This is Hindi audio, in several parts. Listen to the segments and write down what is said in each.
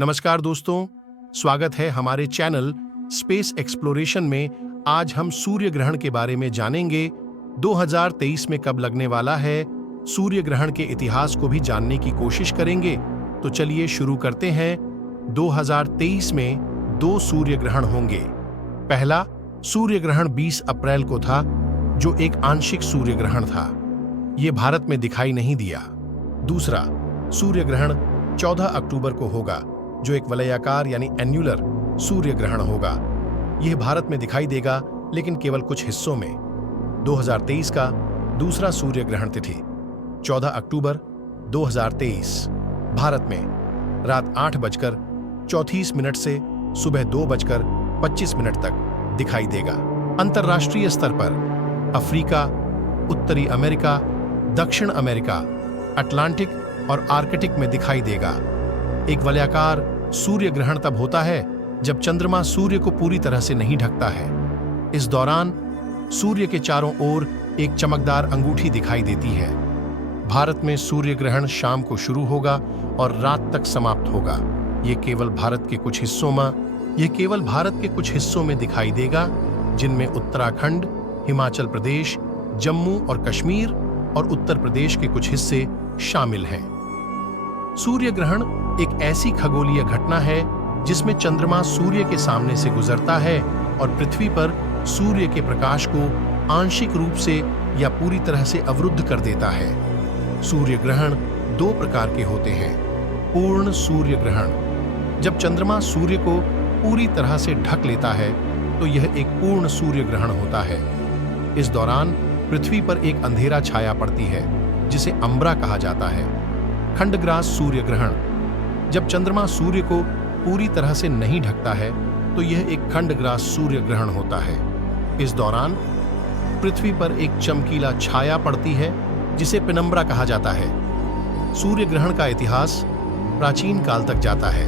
नमस्कार दोस्तों, स्वागत है हमारे चैनल स्पेस एक्सप्लोरेशन में। आज हम सूर्य ग्रहण के बारे में जानेंगे। 2023 में कब लगने वाला है, सूर्य ग्रहण के इतिहास को भी जानने की कोशिश करेंगे। तो चलिए शुरू करते हैं। 2023 में 2 सूर्य ग्रहण होंगे। पहला सूर्य ग्रहण 20 अप्रैल को था, जो एक आंशिक सूर्य ग्रहण था। यह भारत में दिखाई नहीं दिया। दूसरा सूर्य ग्रहण 14 अक्टूबर को होगा, जो एक वलयाकार यानी एन्युलर सूर्य ग्रहण होगा। यह भारत में दिखाई देगा, लेकिन केवल कुछ हिस्सों में। 2023 का दूसरा सूर्य ग्रहण तिथि 14 अक्टूबर 2023 भारत में रात 8:34 से सुबह 2:25 तक दिखाई देगा। अंतर्राष्ट्रीय स्तर पर अफ्रीका, उत्तरी अमेरिका, दक्षिण अमेरिका, अटलांटिक और आर्कटिक में दिखाई देगा। एक वलयाकार सूर्य ग्रहण तब होता है जब चंद्रमा सूर्य को पूरी तरह से नहीं ढकता है। इस दौरान सूर्य के चारों ओर एक चमकदार अंगूठी दिखाई देती है। भारत में सूर्य ग्रहण शाम को शुरू होगा और रात तक समाप्त होगा। यह केवल भारत के कुछ हिस्सों में दिखाई देगा, जिनमें उत्तराखंड, हिमाचल प्रदेश, जम्मू और कश्मीर और उत्तर प्रदेश के कुछ हिस्से शामिल हैं। सूर्य ग्रहण एक ऐसी खगोलीय घटना है जिसमें चंद्रमा सूर्य के सामने से गुजरता है और पृथ्वी पर सूर्य के प्रकाश को आंशिक रूप से या पूरी तरह से अवरुद्ध कर देता है। सूर्य ग्रहण 2 प्रकार के होते हैं। पूर्ण सूर्य ग्रहण, जब चंद्रमा सूर्य को पूरी तरह से ढक लेता है तो यह एक पूर्ण सूर्य ग्रहण होता है। इस दौरान पृथ्वी पर एक अंधेरा छाया पड़ती है, जिसे अम्बरा कहा जाता है। खंडग्रास सूर्य ग्रहण, जब चंद्रमा सूर्य को पूरी तरह से नहीं ढकता है तो यह एक खंडग्रास सूर्य ग्रहण होता है। इस दौरान पृथ्वी पर एक चमकीला छाया पड़ती है, जिसे पेनम्बरा कहा जाता है। सूर्य ग्रहण का इतिहास प्राचीन काल तक जाता है।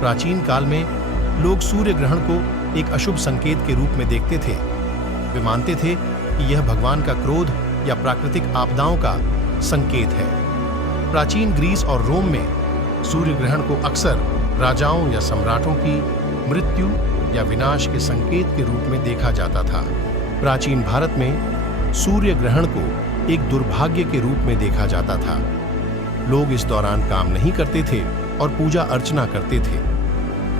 प्राचीन काल में लोग सूर्य ग्रहण को एक अशुभ संकेत के रूप में देखते थे। वे मानते थे कि यह भगवान का क्रोध या प्राकृतिक आपदाओं का संकेत है। प्राचीन ग्रीस और रोम में सूर्य ग्रहण को अक्सर राजाओं या सम्राटों की मृत्यु या विनाश के संकेत के रूप में देखा जाता था। प्राचीन भारत में सूर्य ग्रहण को एक दुर्भाग्य के रूप में देखा जाता था। लोग इस दौरान काम नहीं करते थे और पूजा अर्चना करते थे।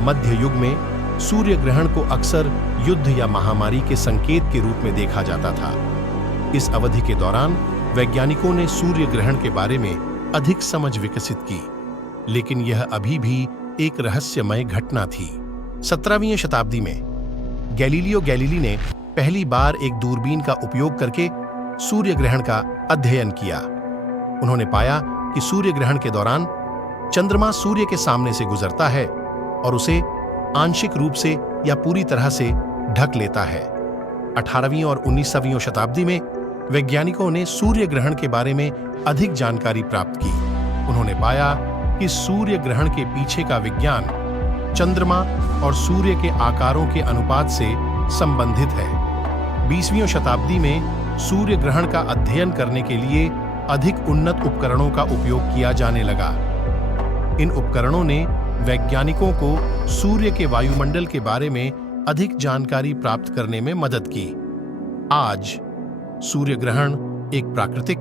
मध्य युग में सूर्य ग्रहण को अक्सर युद्ध या महामारी के संकेत के रूप में देखा जाता था। इस अवधि के दौरान वैज्ञानिकों ने सूर्य ग्रहण के बारे में अधिक समझ विकसित की, लेकिन यह अभी भी एक रहस्यमय घटना थी। 17वीं शताब्दी में गैलीलियो गैलीली ने पहली बार एक दूरबीन का उपयोग करके सूर्य ग्रहण का अध्ययन किया। उन्होंने पाया कि सूर्य ग्रहण के दौरान चंद्रमा सूर्य के सामने से गुजरता है और उसे आंशिक रूप से या पूरी तरह से ढक लेता है। 18वीं और 19वीं शताब्दी में वैज्ञानिकों ने सूर्य ग्रहण के बारे में अधिक जानकारी प्राप्त की। उन्होंने पाया कि सूर्य ग्रहण के पीछे का विज्ञान चंद्रमा और सूर्य के आकारों के अनुपात से संबंधित है। 20वीं शताब्दी में सूर्य ग्रहण का अध्ययन करने के लिए अधिक उन्नत उपकरणों का उपयोग किया जाने लगा। इन उपकरणों ने वैज्ञानिकों को सूर्य के वायुमंडल के बारे में अधिक जानकारी प्राप्त करने में मदद की। आज सूर्य ग्रहण एक प्राकृतिक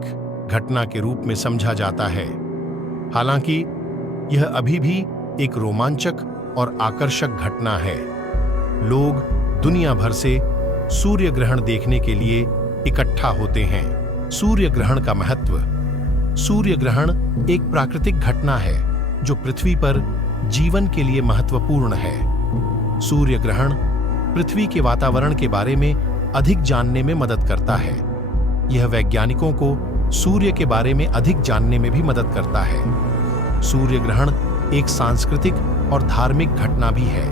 घटना के रूप में समझा जाता है। हालांकि यह अभी भी एक रोमांचक और आकर्षक घटना है। लोग दुनिया भर से सूर्य ग्रहण देखने के लिए इकट्ठा होते हैं। सूर्य ग्रहण का महत्व। सूर्य ग्रहण एक प्राकृतिक घटना है जो पृथ्वी पर जीवन के लिए महत्वपूर्ण है। सूर्य ग्रहण पृथ्वी के वातावरण के बारे में अधिक जानने में मदद करता है। यह वैज्ञानिकों को सूर्य के बारे में अधिक जानने में भी मदद करता है। सूर्य ग्रहण एक सांस्कृतिक और धार्मिक घटना भी है।